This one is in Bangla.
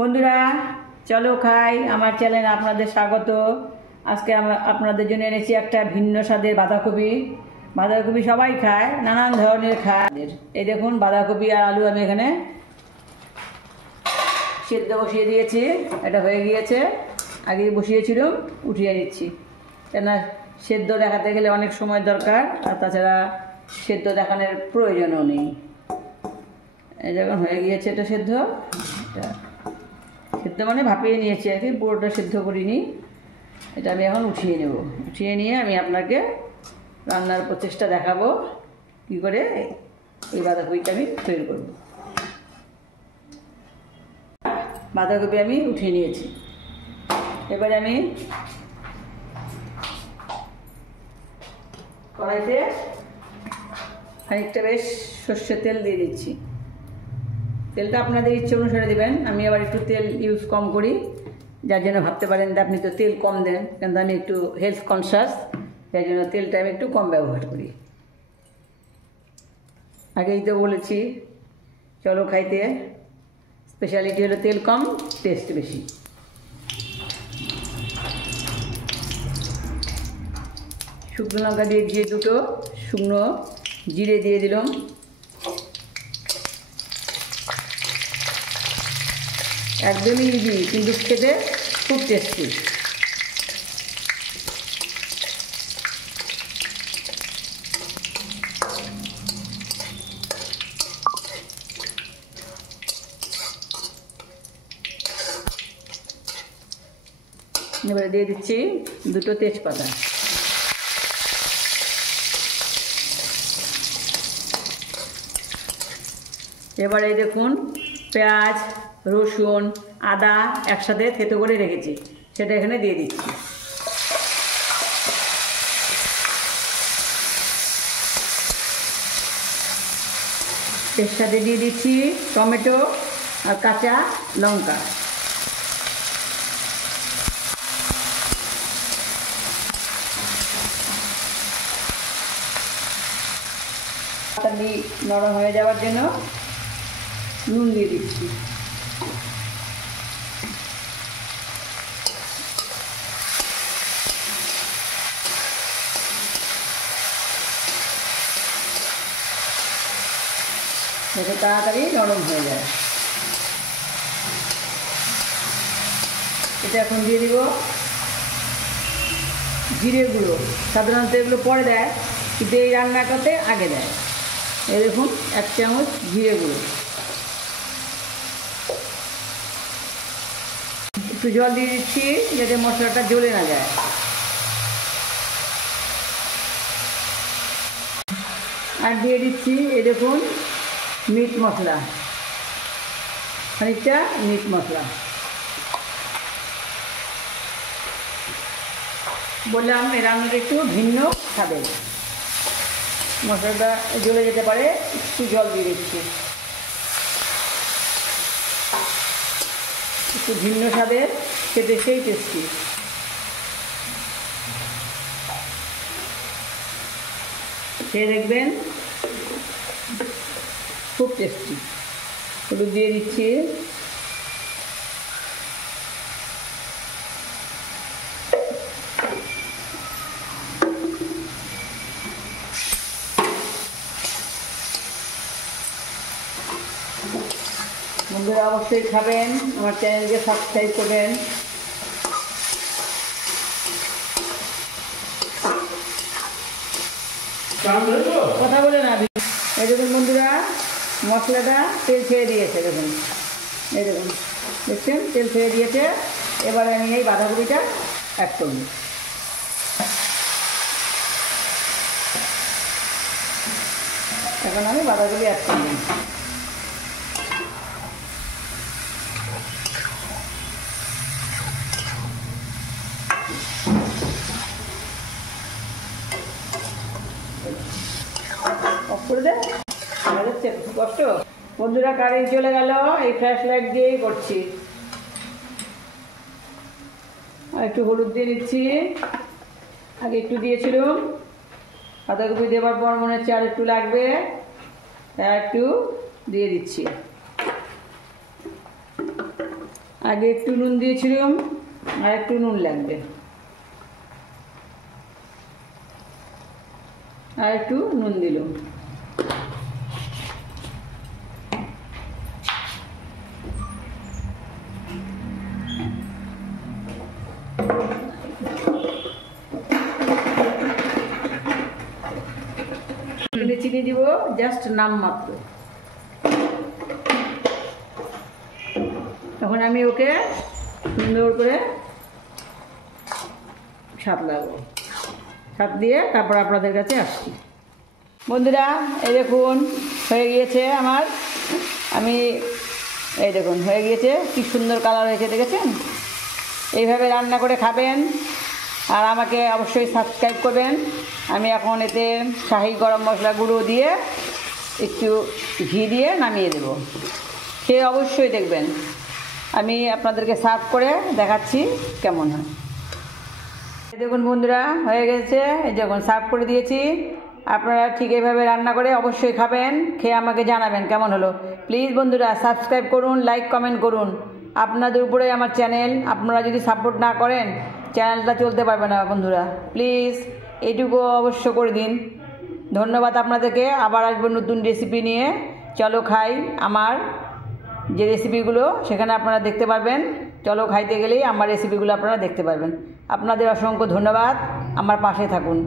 বন্ধুরা চলো খাই আমার চ্যানেলে আপনাদের স্বাগত। আজকে আপনাদের জন্য এনেছি একটা ভিন্ন স্বাদের বাঁধাকপি। বাঁধাকপি সবাই খায়, নানান ধরনের খায়। এই দেখুন বাঁধাকপি আর আলু আমি এখানে সেদ্ধ বসিয়ে দিয়েছি, এটা হয়ে গিয়েছে। আগে বসিয়েছিলাম, উঠিয়ে নিচ্ছি, কেন সেদ্ধ দেখাতে গেলে অনেক সময় দরকার, আর তাছাড়া সেদ্ধ দেখানোর প্রয়োজনও নেই। এই যখন হয়ে গিয়েছে এটা সেদ্ধ, এটা সেদ্ধ মানে ভাপিয়ে নিয়েছি আর কি, পুরোটা সেদ্ধ করিনি। এটা আমি এখন উঠিয়ে নেব, উঠিয়ে নিয়ে আমি আপনাকে রান্নার প্রচেষ্টা দেখাবো কী করে এই বাঁধাকপিটা আমি তৈরি করব। বাঁধাকপি আমি উঠিয়ে নিয়েছি, এবারে আমি কড়াইতে খানিকটা বেশ সর্ষের তেল দিয়ে দিচ্ছি। তেলটা আপনাদের ইচ্ছে অনুসারে দেবেন, আমি আবার একটু তেল ইউজ কম করি, যার জন্য ভাবতে পারেন যে আপনি তো তেল কম দেন, কিন্তু আমি একটু হেলথ কনসিয়াস, যার জন্য তেলটা আমি একটু কম ব্যবহার করি। আগেই তো বলেছি চলো খাইতে, স্পেশালিটি হলো তেল কম, টেস্ট বেশি। শুকনো লঙ্কা দিয়ে দুটো শুকনো জিরে দিয়ে দিলাম, একদমই ইজি কিন্তু খেতে খুব টেস্টি। এবারে দিয়ে দিচ্ছি দুটো তেজপাতা। এবারে দেখুন পেঁয়াজ, রসুন, আদা একসাথে থেতো করে রেখেছি, সেটা এখানে দিয়ে দিচ্ছি। এর সাথে দিয়ে দিচ্ছি টমেটো আর কাঁচা লঙ্কা। নরম হয়ে যাওয়ার জন্য নুন দিয়ে দিচ্ছি। যাতে তাড়াতাড়ি নরম হয়ে যায়। এটা এখন দিয়ে দিব জিরে গুঁড়ো। সাধারণত এগুলো পরে দেয়, কিন্তু এই রান্নাটাতে আগে দেয়। এই দেখুন 1 চামচ জিরে গুঁড়ো। একটু জল দিয়ে দিচ্ছি যাতে মশলাটা জ্বলে না যায়। আর দিয়ে দিচ্ছি এই দেখুন মিট মশলা, খানিকটা মিট মশলা। বললাম এই রান্নাটা একটু ভিন্ন খাবে, মশলাটা জ্বলে যেতে পারে, একটু জল দিয়ে দিচ্ছি। একটু ভিন্ন স্বাদের, খেতে সেই টেস্টি। খেয়ে দেখবেন খুব টেস্টি। হলুদ দিয়ে দিচ্ছি, বন্ধুরা অবশ্যই খাবেন, আমার চ্যানেলকে সাবস্ক্রাইব করবেন। কথা বলে না, এই দেখুন বন্ধুরা মশলাটা তেল ছেড়ে দিয়েছে, দেখুন এই দেখুন, দেখছেন তেল ছেড়ে দিয়েছে। এবারে আমি এই বাঁধাকপিটা অ্যাড করব। এখন আমি বাঁধাকপি অ্যাড করব। অফ করে দে, দেখা যাচ্ছে খুব কষ্ট। বন্ধুরা কারেন্ট চলে গেল, এই ফ্ল্যাশ লাইট দিয়েই করছি। আর একটু হলুদ দিয়ে দিচ্ছি, আগে একটু দিয়েছিলাম, বাঁধাকপি দেওয়ার পর মনে হচ্ছে আর একটু লাগবে, একটু দিয়ে দিচ্ছি। আগে একটু নুন দিয়েছিলাম, আর একটু নুন লাগবে, আর একটু নুন দিলাম। চিনি দিব জাস্ট নাম মাত্র। তখন আমি ওকে সুন্দর করে স্বাদ লাগবো, স্বাদ দিয়ে তারপর আপনাদের কাছে আসছি। বন্ধুরা এই দেখুন হয়ে গিয়েছে আমার, আমি এই দেখুন হয়ে গিয়েছে, কি সুন্দর কালার হয়েছে দেখেছেন। এইভাবে রান্না করে খাবেন, আর আমাকে অবশ্যই সাবস্ক্রাইব করবেন। আমি এখন এতে শাহি গরম মশলা গুঁড়ো দিয়ে একটু ঘি দিয়ে নামিয়ে দেব, সে অবশ্যই দেখবেন। আমি আপনাদেরকে সার্ভ করে দেখাচ্ছি কেমন হয়। দেখুন বন্ধুরা হয়ে গেছে, এই দেখুন সার্ভ করে দিয়েছি। আপনারা ঠিক এইভাবে রান্না করে অবশ্যই খাবেন, খেয়ে আমাকে জানাবেন কেমন হলো। প্লিজ বন্ধুরা সাবস্ক্রাইব করুন, লাইক কমেন্ট করুন। আপনাদের উপরে আমার চ্যানেল, আপনারা যদি সাপোর্ট না করেন চ্যানেলটা চলতে পারবে না বন্ধুরা। প্লিজ এইটুকু অবশ্য করে দিন। ধন্যবাদ আপনাদেরকে। আবার আসবো নতুন রেসিপি নিয়ে। চলো খাই, আমার যে রেসিপিগুলো সেখানে আপনারা দেখতে পারবেন। চলো খাইতে গেলেই আমার রেসিপিগুলো আপনারা দেখতে পারবেন। আপনাদের অসংখ্য ধন্যবাদ, আমার পাশে থাকুন।